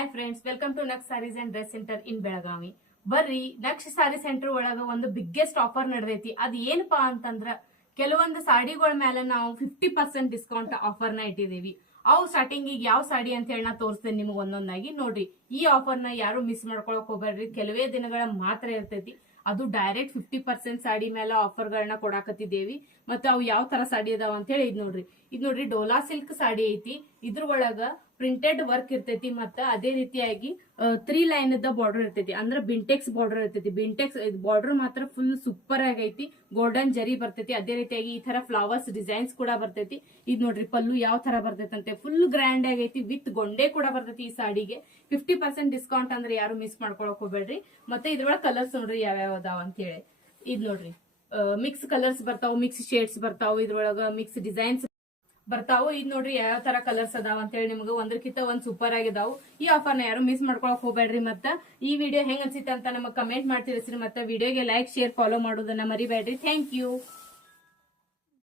Hi friends, welcome to Naksha sarees and dress centre in Belagavi. ಬರ್ರಿ, ನಕ್ಷ ಸಾರಿ centre ಒಳಗ ಒಂದು ಬಿಗ್ಗೆಸ್ಟ್ ಆಫರ್ ನಡೆದೈತಿ. ಅದ್ ಏನಪ್ಪಾ ಅಂತಂದ್ರ ಕೆಲವೊಂದು ಸಾಡಿಗಳ ಮೇಲೆ ನಾವು 50% ಡಿಸ್ಕೌಂಟ್ ಆಫರ್ ನ ಇಟ್ಟಿದೀವಿ. ಅವು ಸ್ಟಾರ್ಟಿಂಗ್ ಈಗ ಯಾವ ಸಾಡಿ ಅಂತ ಹೇಳಿ ನಾ ತೋರಿಸ್ತೇನೆ ನಿಮ್ಗೆ ಒಂದೊಂದಾಗಿ. ನೋಡ್ರಿ, ಈ ಆಫರ್ ನ ಯಾರು ಮಿಸ್ ಮಾಡ್ಕೊಳಕ್ ಹೋಗ್ಬೇಡ್ರಿ. ಕೆಲವೇ ದಿನಗಳ ಮಾತ್ರ ಇರ್ತೈತಿ. ಅದು ಡೈರೆಕ್ಟ್ 50% ಸಾಡಿ ಮೇಲೆ ಆಫರ್ ಗಳನ್ನ ಕೊಡಾಕತ್ತಿದ್ದೇವಿ. ಮತ್ತೆ ಅವು ಯಾವ ತರ ಸಾಡಿ ಅದಾವ ಅಂತ ಹೇಳಿ ಇದ್ ನೋಡ್ರಿ ಡೋಲಾ ಸಿಲ್ಕ್ ಸಾಡಿ ಐತಿ. ಇದ್ರ ಒಳಗ ಪ್ರಿಂಟೆಡ್ ವರ್ಕ್ ಇರ್ತೈತಿ. ಮತ್ತ ಅದೇ ರೀತಿಯಾಗಿ 3 ಲೈನ್ ಬಾರ್ಡರ್ ಇರ್ತೈತಿ. ಅಂದ್ರ ಬಿಂಟೆಕ್ಸ್ ಬಾರ್ಡರ್ ಇರ್ತೈತಿ. ಬಿಂಟೆಕ್ಸ್ ಬಾರ್ಡರ್ ಮಾತ್ರ ಫುಲ್ ಸೂಪರ್ ಆಗೈತಿ. ಗೋಲ್ಡನ್ ಜರಿ ಬರ್ತೈತಿ. ಅದೇ ರೀತಿಯಾಗಿ ಈ ತರ ಫ್ಲವರ್ಸ್ ಡಿಸೈನ್ಸ್ ಕೂಡ ಬರ್ತೈತಿ. ಇದ್ ನೋಡ್ರಿ ಪಲ್ಲು ಯಾವ ತರ ಬರ್ತೈತಂತೆ, ಫುಲ್ ಗ್ರ್ಯಾಂಡ್ ಆಗೈತಿ. ವಿತ್ ಗೊಂಡೆ ಕೂಡ ಬರ್ತೈತಿ. ಈ ಸಾಡಿಗೆ 50% ಡಿಸ್ಕೌಂಟ್ ಅಂದ್ರೆ ಯಾರು ಮಿಸ್ ಮಾಡ್ಕೊಳಕ್ ಹೋಗ್ಬೇಡ್ರಿ. ಮತ್ತೆ ಇದ್ರೊಳಗ ಕಲರ್ಸ್ ನೋಡ್ರಿ ಯಾವ್ಯಾವ ಅದಾವ ಅಂತ ಹೇಳಿ. ಇದ್ ನೋಡ್ರಿ ಮಿಕ್ಸ್ ಕಲರ್ಸ್ ಬರ್ತಾವ, ಮಿಕ್ಸ್ ಶೇಡ್ಸ್ ಬರ್ತಾವ, ಇದ್ರೊಳಗ ಮಿಕ್ಸ್ ಡಿಸೈನ್ಸ್ ಬರ್ತಾವು. ಇದ್ ನೋಡ್ರಿ ಯಾವ ತರ ಕಲರ್ಸ್ ಅದಾವ ಅಂತ ಹೇಳಿ. ನಿಮ್ಗೆ ಒಂದ್ರಕ್ಕಿಂತ ಒಂದ್ ಸೂಪರ್ ಆಗಿದಾವು. ಈ ಆಫರ್ ನ ಯಾರು ಮಿಸ್ ಮಾಡ್ಕೊಳಕ್ ಹೋಗ್ಬೇಡ್ರಿ. ಮತ್ತ ಈ ವಿಡಿಯೋ ಹೆಂಗ್ ಅನ್ಸಿತ್ತೆ ಅಂತ ನಮಗ್ ಕಮೆಂಟ್ ಮಾಡಿ ತಿಳಿಸ್ರಿ. ಮತ್ತೆ ವಿಡಿಯೋಗೆ ಲೈಕ್, ಶೇರ್, ಫಾಲೋ ಮಾಡೋದನ್ನ ಮರಿಬೇಡ್ರಿ. Thank you.